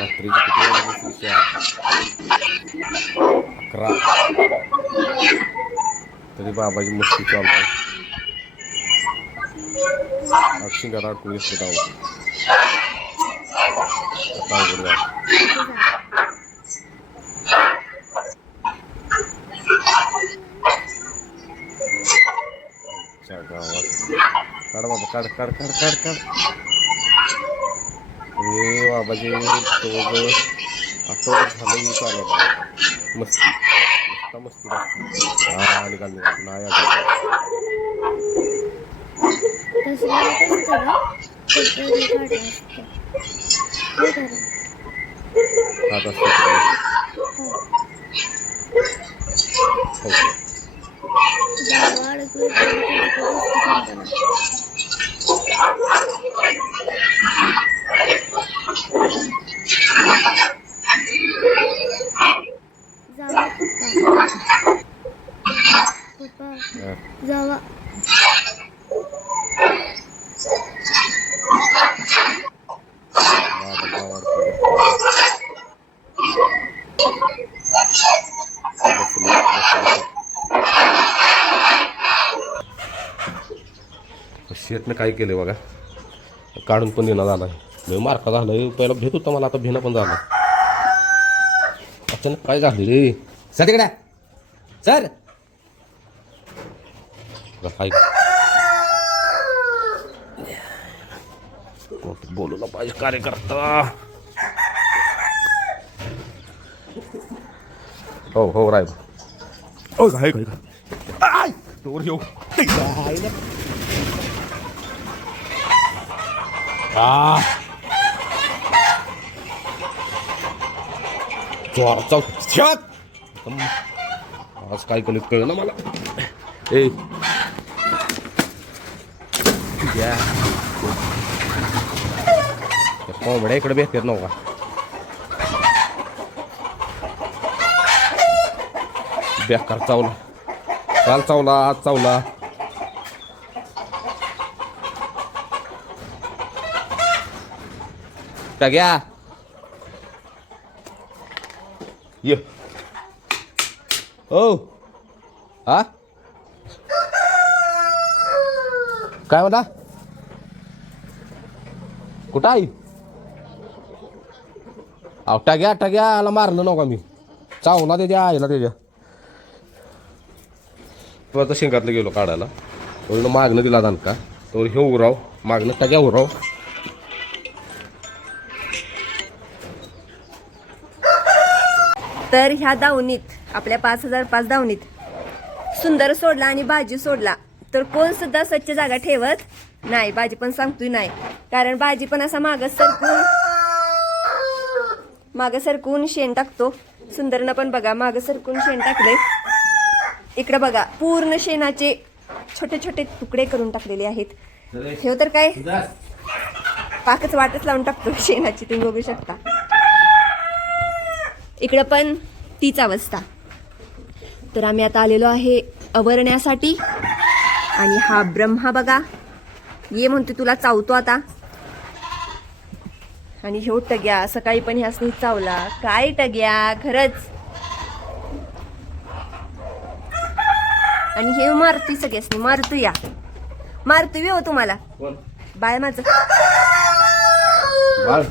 रात्रीची किती वाजले? 11. तरी बाबाची मस्ती चालू आहे. अक्षिंगात अडकून घेतलं डाव. आता अवघड झालं. गावात काढ बाबा, काढ काढ काढ काढ काढ. हे बाबाचे जवळजवळ आठवडा झालं चालू आहे. मस्ती नुसता मस्ती लागते. हा निघाल निघाल नाही आता खात असते जावा शेतनं काय केलं बघा, काढून पण देणं झाला. मार्का झालं पहिला भेट होता मला, आता भेणं पण झालं. अचानक काय झालं रे? सर तिकडे सर काय बोलूला पाहिजे कार्यकर्ता. हो हो राय ओ काय काय काय तोर येऊ आज काय कळत कळ ना मला. ए कोंबड्या इकडे भेटत नव्हता. बेकार चावला, काल चावला आज चावला. टग्या ये ओ हा काय म्हणता? कुठं आहे? अहो टग्या आला मारलं नका मी, चावला त्याच्या आईला त्याच्या. आता शेंगातलं गेलो काढायला, म्हणून मागणं दिला दणका. तर हे उराव मागणं टग्या उराव. तर ह्या दावणीत आपल्या 5005 दावणीत सुंदर सोडला आणि बाजी सोडला तर कोण सुद्धा स्वच्छ जागा ठेवत नाही. बाजी पण सांगतोय नाही, कारण बाजी पण असा माग सरकून शेण टाकतो. सुंदरनं पण बघा माग सरकून शेण टाकलंय. इकडे बघा पूर्ण शेणाचे छोटे छोटे तुकडे करून टाकलेले आहेत. हे तर काय पाकच वाटच लावून टाकतो शेणाची, तुम्ही बघू शकता. इकडं पण तीच अवस्था. तर आम्ही आता आलेलो आहे अवरण्यासाठी. आणि हा ब्रह्मा बघा ये म्हणतो तुला चावतो आता. आणि हे टग्या सकाळी पण ह्यासनी चावला. काय टग्या खरंच. आणि हे मारतोय सगळ्यासनी, मारतोय हो तुम्हाला. बाळ माझं बाळ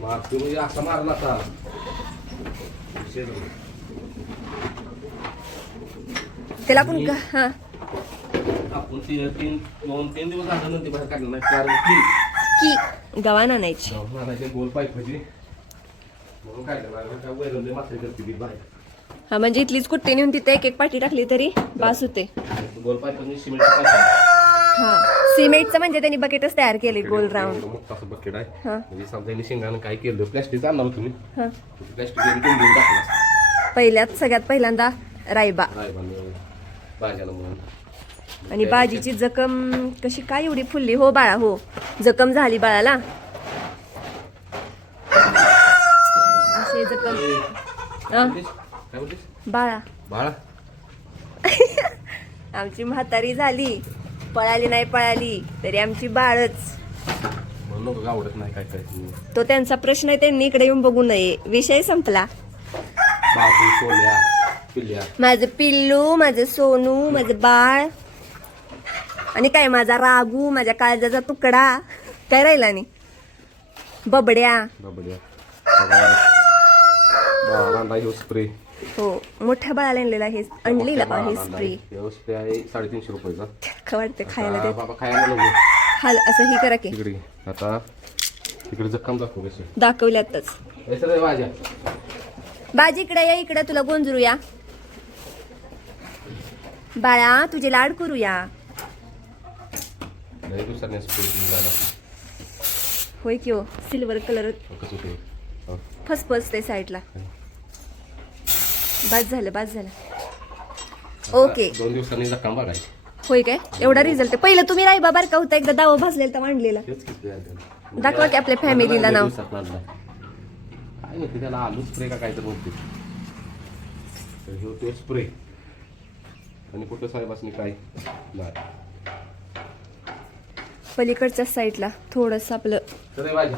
मारतो म्हणजे असा मारला का? त्याला पण हा आपण 2-3 दिवस झाल्यानंतर बाहेर काढलं नाही, कारण की गव्हाण आणायची. गोल पाईप म्हणून काढलं वैरले मात्र करते ती बाहेर. हा म्हणजे इथलीच कुट्टी नेऊन तिथे एक पाटी टाकली तरी बास होते. गोल पाईप सिमेंट. हा सिमेंटचं म्हणजे त्यांनी बकेटच तयार केले गोल राऊंड. मोठं असं बकेट आहे. म्हणजे समजा शेंगानं काय केलं, प्लॅस्टिक आणणार तुम्ही प्लॅस्टिक टाकलं. सगळ्यात पहिल्यांदा रायबा भाज्याला म्हणून. आणि बाजीची जखम कशी काय एवढी फुलली हो बाळा. हो जखम झाली बाळाला. असे जखम बाळा बाळा आमची म्हातारी झाली, पळाली नाही पळाली तरी आमची बाळच. नको आवडत नाही काय काय तो त्यांचा प्रश्न आहे, त्यांनी इकडे येऊन बघू नये. विषय संपला. बाबू सोन्या पिल्ल्या माझं पिल्लू, माझं सोनू, माझं बाळ आणि काय माझा रागू, माझ्या काळजाचा तुकडा. काय राहिला नाही? बबड्या. बाबड्या बाळाला ह्यो स्प्रे हो, मोठ्या बाळाला आणलेला आहे, आणलेला आहे स्प्रे. ह्यो स्प्रे आहे 350 रुपयाचा. वाटते खायला आता देत. बाबा खायला नको हाल असं ही करा की. तिकडे आता तिकडे जखम दाखव कशी दाखवल्यातच. सर वाजा बाजी इकडे या, इकडे तुला गोंजरूया. बाळा तुझे लाड करूया. नाही दुसऱ्याने स्प्रे झाला होय की हो, सिल्वर कलर कसं होते फसफसते साईडला. बाद झालं, बाद झालं. ओके. 2 दिवसांनी जखम बघायची. होय काय एवढा रिझल्ट. पहिलं तुम्ही राही बाबार का होता, एकदा दावा भाजलेला तर मांडलेला. तेच किती आहे त्याला. दाखवा की आपल्या फॅमिलीला नाव. दिवसात आणला. काय माहिती त्याला आलू स्प्रे का काय तर बोलते. तर ह्यो तो स्प्रे आणि कुठं साहेबासनी काय नाही. पलीकडच्या साईडला थोडस आपलं तर वाजा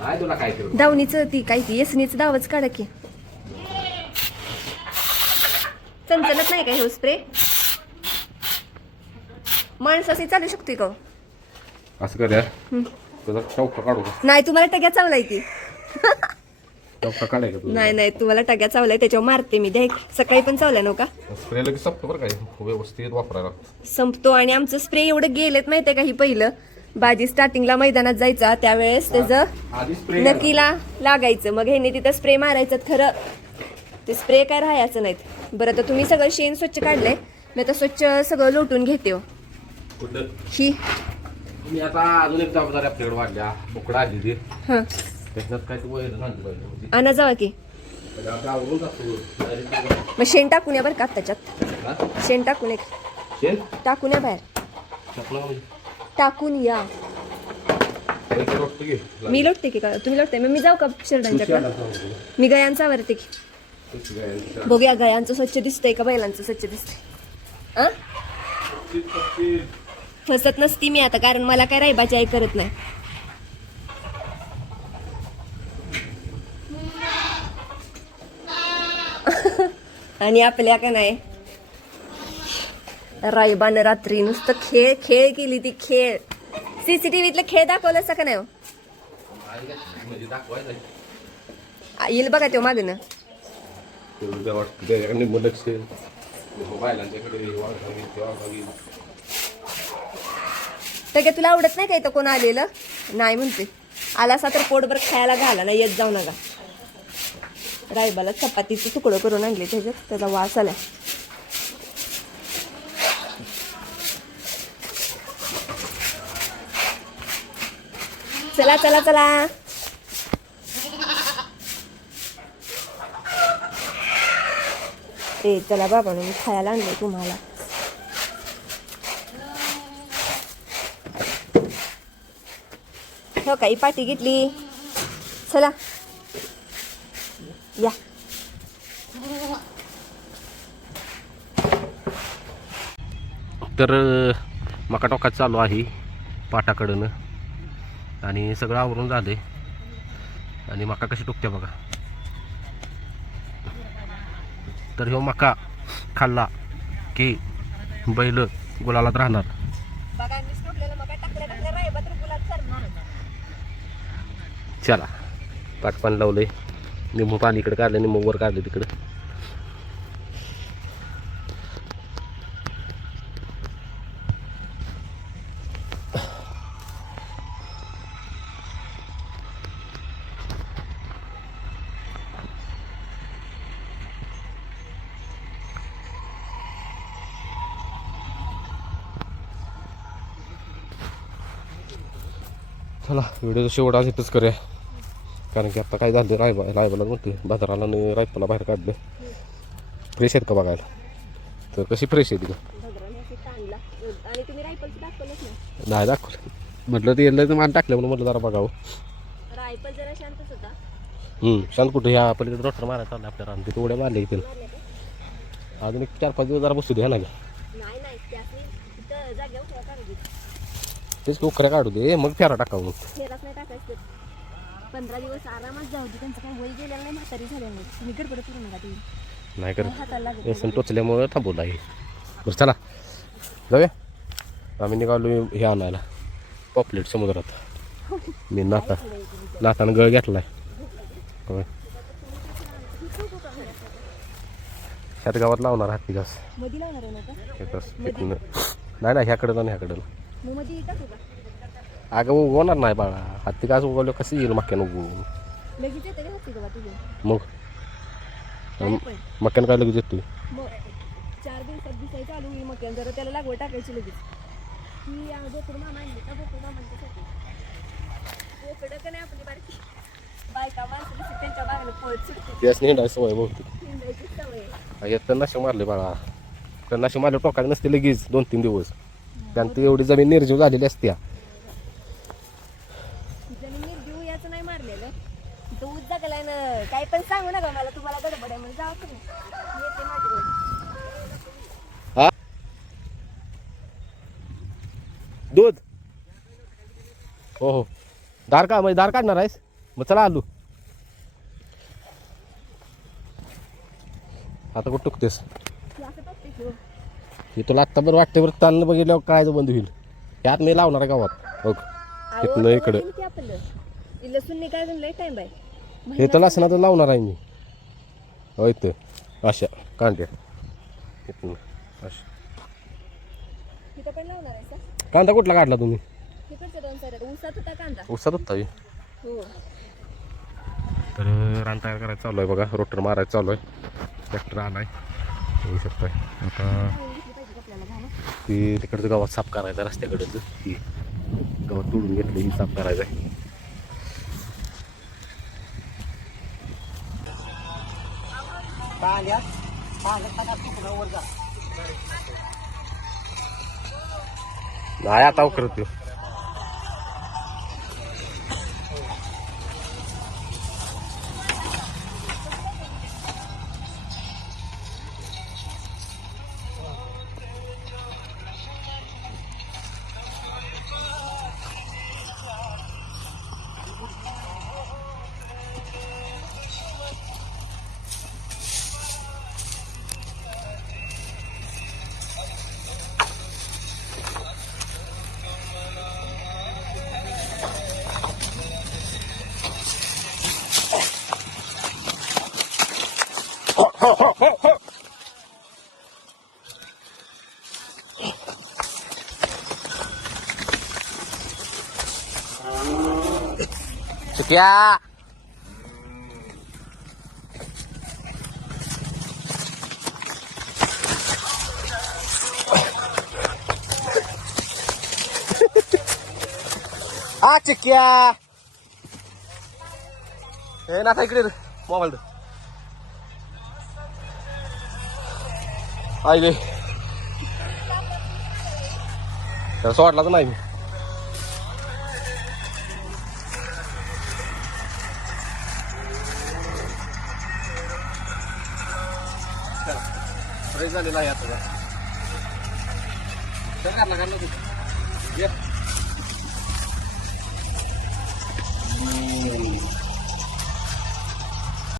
नाही तुला काय करू दावणीचं ती काय ती यसनीचं दावच काढा की. चंचलत नाही का हे स्प्रे? माणसाशी चालू शकते का? असं करूया तुझा चौका काढू का? नाही, तुम्हाला टग्या चावलाय की. चौका काढाय का तुझा? नाही नाही, तुम्हाला टग्या चावलाय, त्याच्यावर मारते मी. द्या सकाळी पण चावलाय नव्ह का? स्प्रे लगेच संपतो बरं काय व्यवस्थित वापरायला. संपतो. आणि आमचं स्प्रे एवढं गेलेत माहितीये का? ही पहिलं बाजी स्टार्टिंगला मैदानात जायचा त्यावेळेस त्याचं आधी स्प्रे नकीला लागायचं, मग ह्यांनी तिथं स्प्रे मारायचं. खरं ते स्प्रे काय राहायचं नाहीत. बरं, तर तुम्ही सगळं शेण स्वच्छ काढलंय, मी आता स्वच्छ सगळं लोटून घेते. कुठं ही मी आता अजून एक जबाबदारी आपल्याकडे वाढल्या. बोकडा आली ती हं त्याच्यात काय तू वैर आणली पाहिजे. आणा जावा की. आता आवरून जातो. मग शेण टाकून या बरं का त्याच्यात. हा? शेण टाकून एक शेण? टाकून या बाहेर. चपला म्हणजे? टाकून या. पैसे रोखतो की? मी लोटते की का तुम्ही लोटते? मग मी जाऊ का शेरडांच्याकडे? मी गयांचा आवरते की. बघूया गयांचं स्वच्छ दिसतंय का बैलांचं स्वच्छ दिसतंय. फसत नसती मी आता, कारण मला काय रायबाची आई करत नाही. आणि आपल्या का नाही रायबानं रात्री नुसतं खेळ खेळ केली ती. खेळ सीसीटीव्हीतले खेळ दाखवलं असं का नाही हो? म्हणजे दाखवायचं येईल बघा तो मागणं. तर काय तुला आवडत नाही काय तर कोण आलेलं? नाही म्हणते. आलासा तर पोटभर खायला घाला, नाही येत जाऊ नका. रायबाला चपातीचं तुकडं करून आणले, त्याच्यात त्याचा वास आलाय. चला चला चला. ए चला बाबा, मी खायला आणले तुम्हाला. हो काही पाठी घेतली. चला या. तर मका टोकाच चालू आहे पाटाकडनं आणि सगळं आवरून झाले. आणि मका कशी टोकते बघा. तर ह्यो मका खाल्ला की बैल गुलालात राहणार. चला पाट पाणी लावलंय. निंबू पाणी इकडे काढलं, निंबू वर काढलं तिकडे. चला व्हिडिओचा शेवट आज इथंच करूया, कारण की आता काय झालं रायबाला म्हणते बाजाराला आणि रायपाला बाहेर काढलं. फ्रेश आहेत का बघायला? तर कशी फ्रेश आहे तिथं? नाही दाखवलं. म्हटलं ते येलं तर मान टाकलं म्हणून म्हटलं जरा बघावं. रायफल जरा शांतच होता. शांत कुठं ह्या पलीकडे डॉक्टर मारायला चाललं आपल्या रान. तिथे उड्या मारले इथे. अजून एक 4-5 दिवस जरा बसू द्या ना. नाही नाही, जागेवर तेच की उकऱ्या काढू दे मग फेरा टाकावं मग. फेरात नाही टाकायचं. 15 दिवस आरामात जाऊ दे. त्यांचं काही वय गेलेलं नाही, म्हातारी झालेलं नाही. तुम्ही गडबड करू नका ती. नाही करत हाताला लागत व्यसन टोचल्यामुळं थांबवलं आहे. बरं चला जाऊया. आम्ही निघालो हे आणायला पॉपलेट समुद्रात. मी नातानं गळ घेतलाय. होय ह्यात गावात लावणार हत्ती घास. मध्ये लावणार आहे ना का? नाही ना ह्याकडं ना ह्याकडं. मग मध्ये टाकू का? अगं उगवणार नाही बाळा. हत्ती घास उगवलं कसं येईल मक्यानं उगवून. लगेच येते का हत्ती गवा तुझे? मग मक्यानं काय लगेच येतोय. मग 4 दिवसात दिसाय चालू होईल मक्यानं. जरा त्याला लागवड टाकायची लगेच. ही बोकड मामा आणली का? बोकड मामांच्यासाठी बोकडं का नाही आपली बारकी बायका माणसं त्यांच्या बाहेर पळत सुटते. यास हिंडायची सवय बहुतेक. हिंडायची सवय. तर नाशिक मारले बाळा. तर नाशिक मारले टोकायला नसते लगेच 2-3 दिवस. कारण ती एवढी जमीन निर्जीव झालेली असते. जमीन निर्जीव याचं नाही मारलेलं. तो ऊस जगलाय ना. काही पण सांगू नका मला. तुम्हाला गडबड आहे म्हणजे जाऊ तुम्ही. येते माझी. हा दूध हो हो दार का म्हणजे दार काढणार आहेस मग चला आलू. आता कुठं टुकतेस हे तुला आत्ता बरं वाटते बरं. ताण बघितल्यावर काळायचं बंद होईल. यात मी लावणार आहे गावात बघ इथनं इकडं. लसूण काय लय टाइम आहे. हे तर लसणाचं लावणार आहे मी. हो इथं अशा कांद्या इथनं अशा. तिथं पण लावणार आहे का? कांदा कुठला काढला तुम्ही? तिकडच्या 2 साईड ऊसात होता कांदा. उसात होता हो. तर रान तयार करायचं चालू आहे बघा. रोटर मारायचं चालू आहे. ट्रॅक्टर आलाय होऊ शकतोय. आता ती तिकडचं गावात साफ करायचं रस्त्याकडचं. ती गावात तोडून घेतलं ही साफ करायचं आहे. नाही आता करतो. क्या चिक्या हे ना इकडे मोबाईल आईले त्याला सोडला तर नाही मी. झालेला आहे आता सरकारला का नको